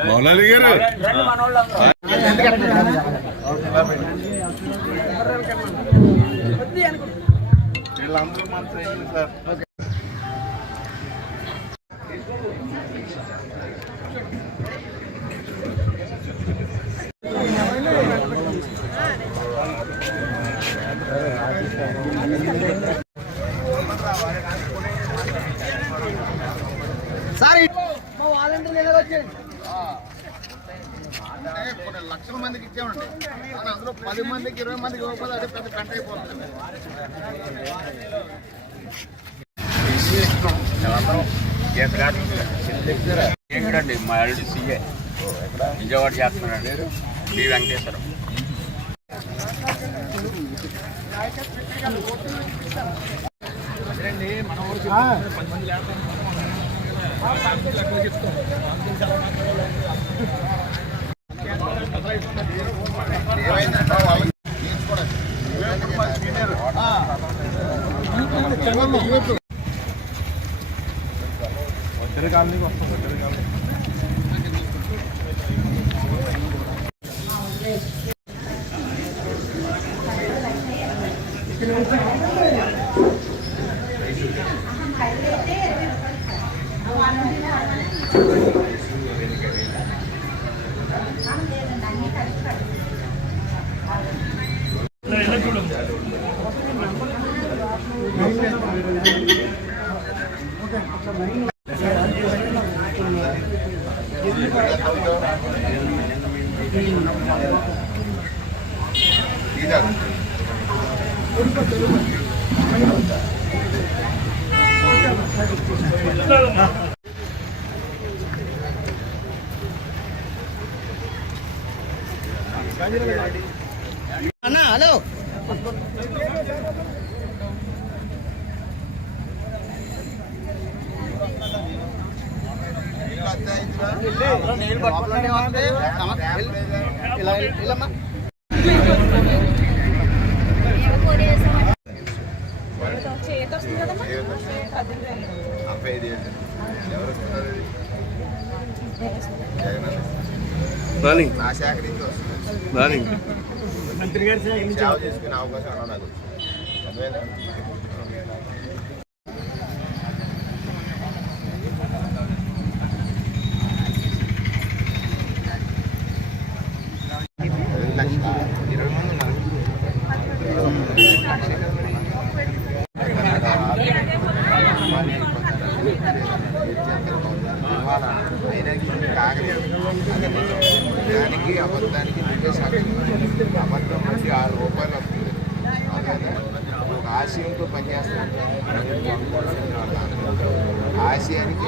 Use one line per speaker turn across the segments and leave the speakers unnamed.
మౌలాలి గారు
వీళ్ళందరూ మన ట్రైనింగ్ సార్. అంటే కొన్ని లక్షల మందికి ఇచ్చామండి. కానీ అందులో పది మందికి ఇరవై మందికి ఇవ్వకపోతే అదే పెద్ద పెంట అయిపోతుంది.
ఏంటండి? మా అల్లుడు సీఏ విజయవాడ చేస్తున్నాడు. బి వెంకటేశ్వరం.
ఏమైందంటే వాళ్ళకి తీసుకోవడం తీరారు నీళ్ళు పట్టుకుంటే ఇలా ఇల్లమ్మా అబ్బాయి ఇది ఏంటి? ఎవరు వస్తున్నారు ఇది? జగన్ అన్న. నా శాఖ నుంచి వస్తుంది సేవ చేసుకునే అవకాశం అన్నా నాకు అర్థమైందా? రెండు లక్షల ఇరవై మంది ఉన్నారు దానికి అబద్ధానికి నువ్వే సాక్ష్యం అబద్ధం అంటే ఆరు రూపాయలు వస్తుంది అదే ఒక ఆశయంతో పనిచేస్తాను ఆశయానికి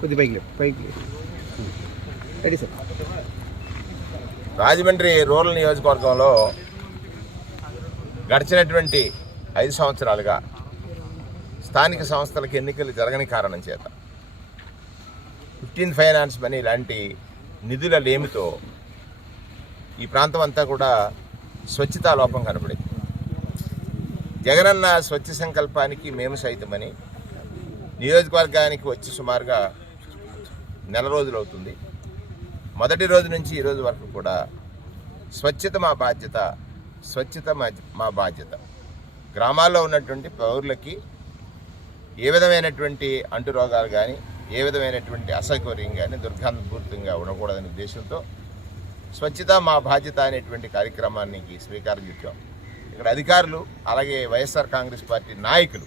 కొద్ది పైకి పైకి రెడీ సార్.
రాజమండ్రి రూరల్ నియోజకవర్గంలో గడిచినటువంటి ఐదు సంవత్సరాలుగా స్థానిక సంస్థలకు ఎన్నికలు జరగని కారణం చేత ఫిఫ్టీన్ ఫైనాన్స్ మనీ లాంటి నిధుల లేమితో ఈ ప్రాంతం అంతా కూడా స్వచ్ఛతా లోపం కనపడింది. జగనన్న స్వచ్ఛ సంకల్పానికి మేము సైతమని నియోజకవర్గానికి వచ్చి సుమారుగా నెల రోజులు అవుతుంది మొదటి రోజు నుంచి ఈరోజు వరకు కూడా స్వచ్ఛత మా బాధ్యత స్వచ్ఛత మా మా బాధ్యత.
గ్రామాల్లో ఉన్నటువంటి పౌరులకి ఏ విధమైనటువంటి అంటురోగాలు కానీ ఏ విధమైనటువంటి అసౌకర్యం కానీ దుర్గంధపూరితంగా ఉండకూడదనే ఉద్దేశంతో స్వచ్ఛత మా బాధ్యత అనేటువంటి కార్యక్రమానికి స్వీకారం చుట్టాం ఇక్కడ అధికారులు అలాగే వైఎస్ఆర్ కాంగ్రెస్ పార్టీ నాయకులు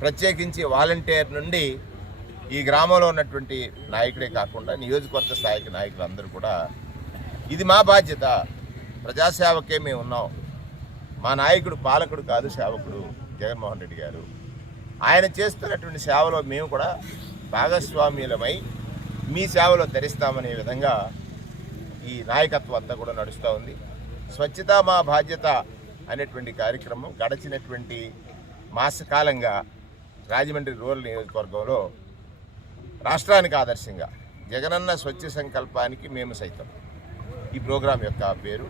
ప్రత్యేకించి వాలంటీర్ నుండి ఈ గ్రామంలో ఉన్నటువంటి నాయకుడే కాకుండా నియోజకవర్గ స్థాయికి నాయకులందరూ కూడా ఇది మా బాధ్యత. ప్రజాసేవకే మేము ఉన్నాం. మా నాయకుడు పాలకుడు కాదు సేవకుడు జగన్మోహన్ రెడ్డి గారు. ఆయన చేస్తున్నటువంటి సేవలో మేము కూడా భాగస్వామ్యులమై మీ సేవలో ధరిస్తామనే విధంగా ఈ నాయకత్వం అంతా కూడా నడుస్తూ ఉంది. స్వచ్ఛత మా బాధ్యత అనేటువంటి కార్యక్రమం గడిచినటువంటి మాసకాలంగా రాజమండ్రి రూరల్ నియోజకవర్గంలో రాష్ట్రానికి ఆదర్శంగా జగనన్న స్వచ్ఛ సంకల్పానికి మేము సైతం. ఈ ప్రోగ్రాం యొక్క పేరు.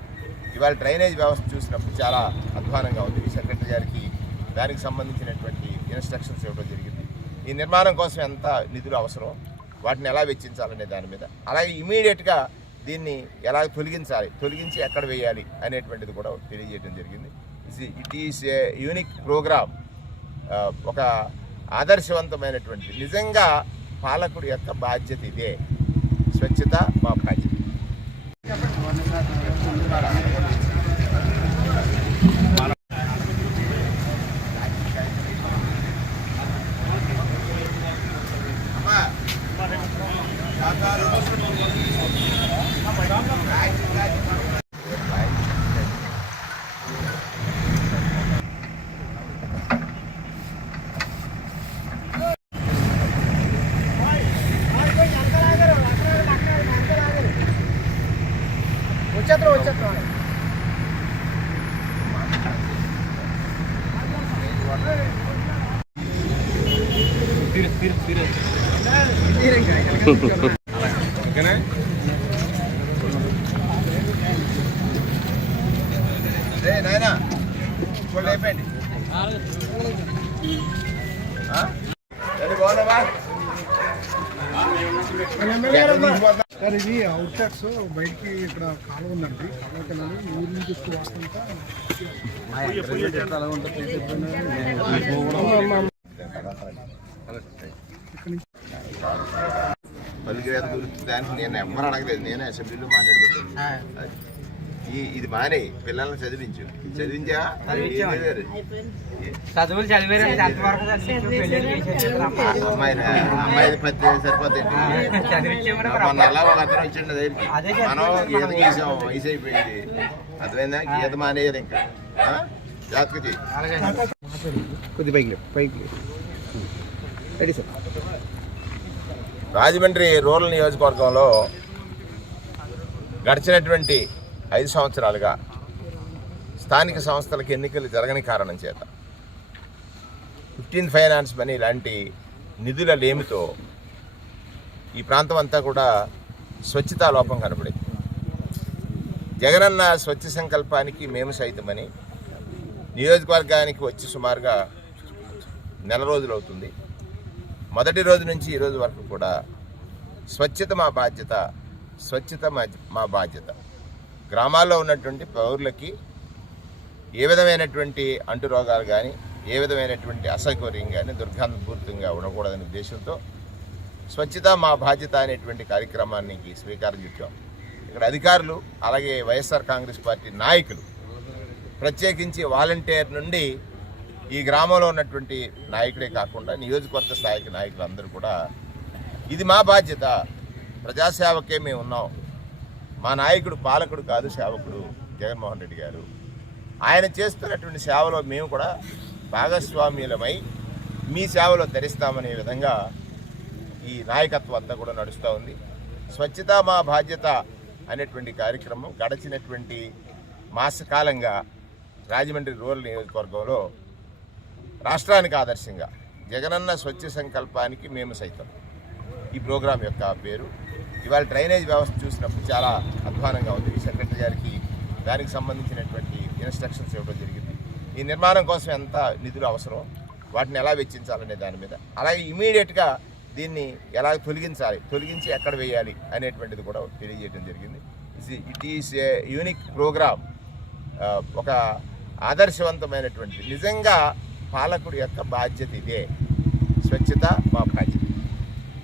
ఇవాళ డ్రైనేజ్ వ్యవస్థ చూసినప్పుడు చాలా అధ్వానంగా ఉంది. సెక్రటరీ గారికి దానికి సంబంధించినటువంటి ఇన్స్ట్రక్షన్స్ ఇవ్వడం జరిగింది. ఈ నిర్మాణం కోసం ఎంత నిధులు అవసరం వాటిని ఎలా వెచ్చించాలనే దాని మీద. అలాగే ఇమీడియట్గా దీన్ని ఎలా తొలగించాలి తొలగించి ఎక్కడ వేయాలి అనేటువంటిది కూడా తెలియజేయడం జరిగింది. It is a unique program ఒక ఆదర్శవంతమైనటువంటి నిజంగా పాలకుడి యొక్క బాధ్యత ఇదే స్వచ్ఛత మా బాధ్యత
సార్ ఇది అవుట్ సైడ్స్ బయటికి ఇక్కడ కాలువ ఉందండి కాలువకి వెళ్ళాలి ఊరి నుంచి ఎక్కువ వస్తుంటా
పలికిరేత గురించి దానికి నేను ఎవరు అడగలేదు నేను అసెంబ్లీలో మాట్లాడలేదు ఈ ఇది మానే పిల్లల్ని చదివించు చదివించా
చదువులు చదివారండి అంతవరకు
అమ్మాయి అమ్మాయి పత్తి సరిపోతుంది మొన్న అలా ఒక అతను వచ్చిండు దగ్గరికి
అదే
మనం గీత గీసాం వయసు అయిపోయింది అర్థమైందా గీత మానేయదు ఇంకా ఆ?
కొద్ది పైకి పైకి రెడీ సార్
రాజమండ్రి రూరల్ నియోజకవర్గంలో గడిచినటువంటి ఐదు సంవత్సరాలుగా స్థానిక సంస్థలకు ఎన్నికలు జరగని కారణం చేత ఫిఫ్టీన్ ఫైనాన్స్ మనీ లాంటి నిధుల లేమితో ఈ ప్రాంతం అంతా కూడా స్వచ్ఛతా లోపం కనబడింది. జగనన్న స్వచ్ఛ సంకల్పానికి మేము సైతమని నియోజకవర్గానికి వచ్చి సుమారుగా నెల రోజులు అవుతుంది. మొదటి రోజు నుంచి ఈ రోజు వరకు కూడా స్వచ్ఛత మా బాధ్యత స్వచ్ఛత మా మా బాధ్యత. గ్రామాల్లో ఉన్నటువంటి పౌరులకి ఏ విధమైనటువంటి అంటురోగాలు కానీ ఏ విధమైనటువంటి అసౌకర్యం కానీ దుర్గంధపూరితంగా ఉండకూడదనే ఉద్దేశంతో స్వచ్ఛత మా బాధ్యత అనేటువంటి కార్యక్రమానికి స్వీకారం చుట్టాం ఇక్కడ అధికారులు అలాగే వైఎస్ఆర్ కాంగ్రెస్ పార్టీ నాయకులు ప్రత్యేకించి వాలంటీర్ నుండి ఈ గ్రామంలో ఉన్నటువంటి నాయకుడే కాకుండా నియోజకవర్గ స్థాయికి నాయకులందరూ కూడా ఇది మా బాధ్యత. ప్రజాసేవకే మేము ఉన్నాం. మా నాయకుడు పాలకుడు కాదు సేవకుడు జగన్మోహన్ రెడ్డి గారు. ఆయన చేస్తున్నటువంటి సేవలో మేము కూడా భాగస్వామ్యులమై మీ సేవలో ధరిస్తామనే విధంగా ఈ నాయకత్వం అంతా కూడా నడుస్తూ ఉంది. స్వచ్ఛత మా బాధ్యత అనేటువంటి కార్యక్రమం గడిచినటువంటి మాసకాలంగా రాజమండ్రి రూరల్ నియోజకవర్గంలో రాష్ట్రానికి ఆదర్శంగా జగనన్న స్వచ్ఛ సంకల్పానికి మేము సైతం. ఈ ప్రోగ్రాం యొక్క పేరు. ఇవాళ డ్రైనేజ్ వ్యవస్థ చూసినప్పుడు చాలా అధ్వానంగా ఉంది. సెక్రటరీ గారికి దానికి సంబంధించినటువంటి ఇన్స్ట్రక్షన్స్ ఇవ్వడం జరిగింది. ఈ నిర్మాణం కోసం ఎంత నిధులు అవసరం వాటిని ఎలా వెచ్చించాలనే దాని మీద. అలాగే ఇమీడియట్గా దీన్ని ఎలా తొలగించాలి తొలగించి ఎక్కడ వేయాలి అనేటువంటిది కూడా తెలియజేయడం జరిగింది. It is a unique program ఒక ఆదర్శవంతమైనటువంటి నిజంగా పాలకుడి యొక్క బాధ్యత ఇదే స్వచ్ఛత మా బాధ్యత